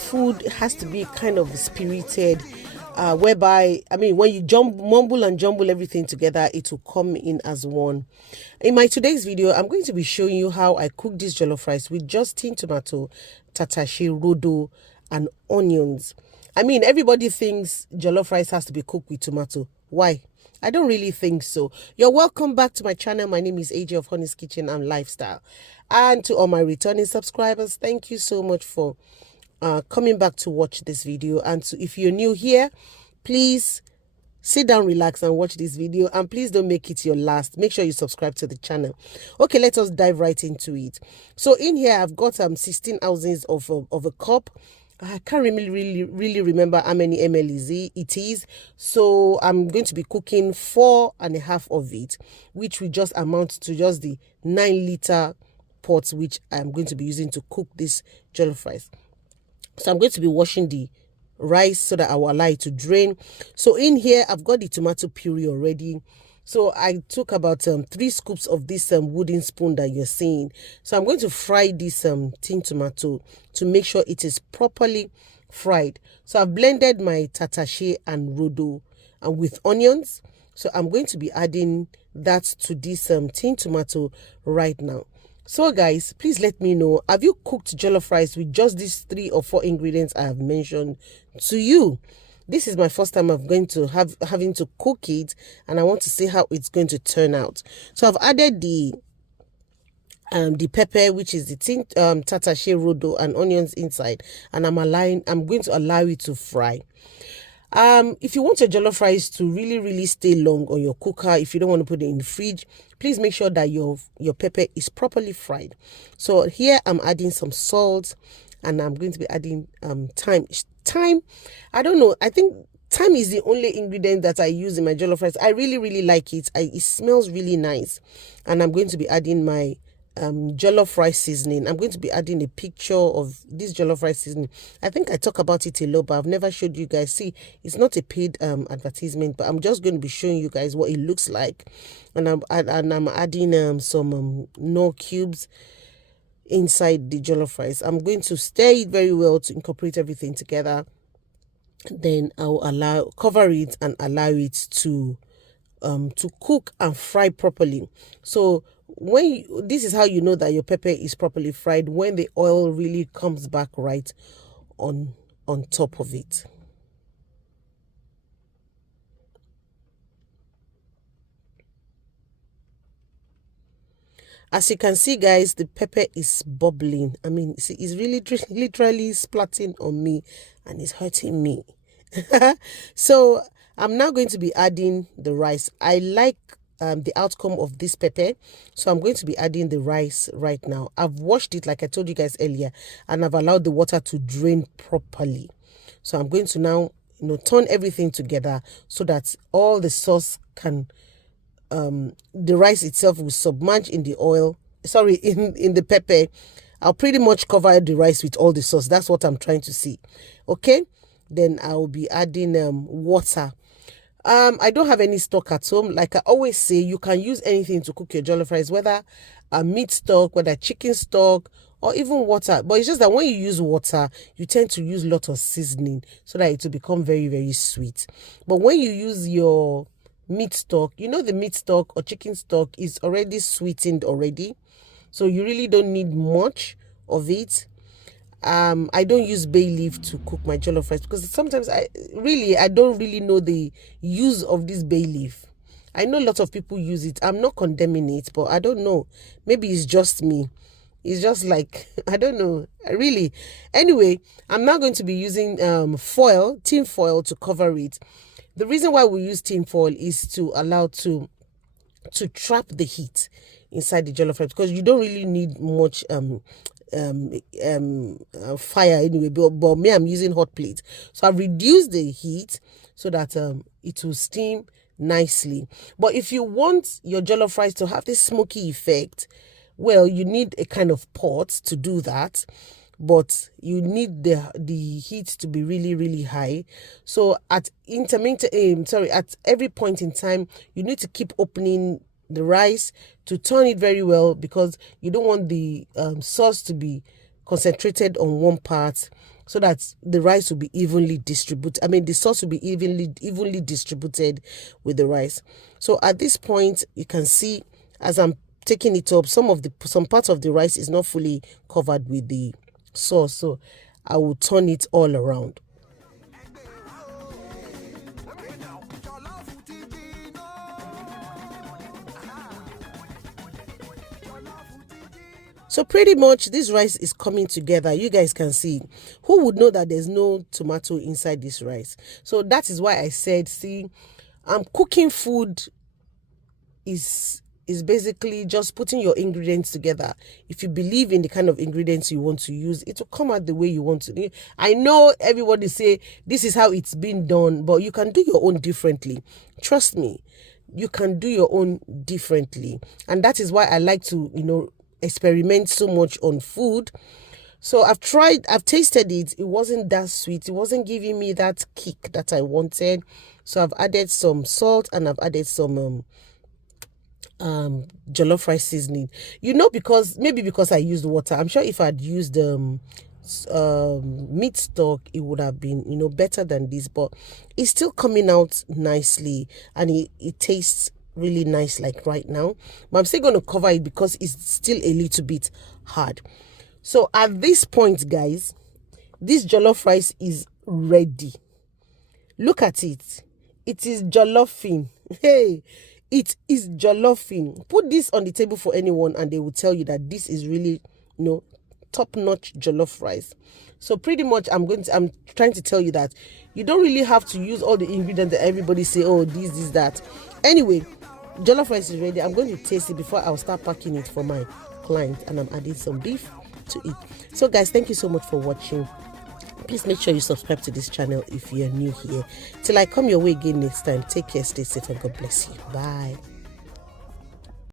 food has to be kind of spirited, whereby, I mean, when you mumble and jumble everything together, it will come in as one. In my today's video, I'm going to be showing you how I cook this jollof rice with just tin tomato, tatashe, rodo, and onions. I mean, everybody thinks jollof rice has to be cooked with tomato. Why? I don't really think so. You're welcome back to my channel. My name is AJ of Honey's Kitchen and Lifestyle. And to all my returning subscribers, thank you so much for coming back to watch this video. And if you're new here, please sit down, relax, and watch this video. And please don't make it your last. Make sure you subscribe to the channel. Okay, let us dive right into it. So in here, I've got 16 ounces of a cup. I can't really remember how many ml it is. So I'm going to be cooking 4.5 of it, which will just amount to just the 9-liter pot, which I'm going to be using to cook this jollof rice. So I'm going to be washing the rice so that I will allow it to drain. So in here, I've got the tomato puree already. So I took about 3 scoops of this wooden spoon that you're seeing. So I'm going to fry this tin tomato to make sure it is properly fried. So I've blended my tatashe and rodo and with onions. So I'm going to be adding that to this tin tomato right now. So guys, please let me know, have you cooked jollof rice with just these 3 or 4 ingredients I have mentioned to you? This is my first time I'm going to having to cook it, and I want to see how it's going to turn out. So I've added the pepper, which is the tatashe, rodo, and onions inside, and I'm going to allow it to fry. If you want your jollof rice to really stay long on your cooker, if you don't want to put it in the fridge, please make sure that your pepper is properly fried. So here I'm adding some salt, and I'm going to be adding thyme. Thyme, I don't know, I think thyme is the only ingredient that I use in my jollof rice. I really like it. It smells really nice. And I'm going to be adding my jollof rice seasoning. I'm going to be adding a picture of this jollof rice seasoning. I think I talk about it a lot, but I've never showed you guys. See, it's not a paid advertisement, but I'm just going to be showing you guys what it looks like. And I'm adding some knorr cubes inside the jollof rice. I'm going to stir it very well to incorporate everything together. Then I'll cover it and allow it to cook and fry properly. So this is how you know that your pepper is properly fried, when the oil really comes back right on top of it. As you can see, guys, the pepper is bubbling. I mean, see, it's really literally splatting on me and it's hurting me. So I'm now going to be adding the rice. I like the outcome of this pepper, so I'm going to be adding the rice right now. I've washed it like I told you guys earlier, and I've allowed the water to drain properly. So I'm going to now turn everything together so that all the sauce can the rice itself will submerge in the oil, sorry, in the pepper. I'll pretty much cover the rice with all the sauce. That's what I'm trying to see. Okay, then I'll be adding water. I don't have any stock at home. Like I always say, you can use anything to cook your jollof rice, whether a meat stock, whether chicken stock, or even water. But it's just that when you use water, you tend to use a lot of seasoning so that it will become very sweet. But when you use your meat stock, the meat stock or chicken stock is already sweetened already, so you really don't need much of it. I don't use bay leaf to cook my jollof rice because sometimes I don't really know the use of this bay leaf. I know a lot of people use it. I'm not condemning it, but I don't know, maybe it's just me. It's just like, I don't know, really. Anyway, I'm now going to be using tin foil to cover it. The reason why we use tin foil is to allow to trap the heat inside the jollof rice, because you don't really need much fire anyway. But me, I'm using hot plate, so I've reduced the heat so that it will steam nicely. But if you want your jollof rice to have this smoky effect, well, you need a kind of pot to do that. But you need the heat to be really high. So at every point in time, you need to keep opening the rice to turn it very well, because you don't want the sauce to be concentrated on one part. so that the rice will be evenly distributed. I mean, the sauce will be evenly distributed with the rice. So at this point, you can see as I'm taking it up, some parts of the rice is not fully covered with the sauce. So I will turn it all around. So pretty much this rice is coming together. You guys can see. Who would know that there's no tomato inside this rice? So that is why I said, see, cooking food is basically just putting your ingredients together. If you believe in the kind of ingredients you want to use, it will come out the way you want to. I know everybody say this is how it's been done, but you can do your own differently. Trust me, you can do your own differently. And that is why I like to, experiment so much on food. So I've tasted it. It wasn't that sweet. It wasn't giving me that kick that I wanted. So I've added some salt and I've added some jollof rice seasoning. Because I used water. I'm sure if I'd used meat stock, it would have been better than this, but it's still coming out nicely and it tastes really nice like right now. But I'm still going to cover it because it's still a little bit hard. So at this point, guys, this jollof rice is ready. Look at it. It is jollofing. Hey, it is jollofing. Put this on the table for anyone and they will tell you that this is really top-notch jollof rice. So pretty much I'm trying to tell you that you don't really have to use all the ingredients that everybody say, oh, this, that. Anyway, jollof rice is ready. I'm going to taste it before I'll start packing it for my client, and I'm adding some beef to it. So guys, thank you so much for watching. Please make sure you subscribe to this channel if you're new here. Till I come your way again next time, take care, stay safe, and God bless you. Bye.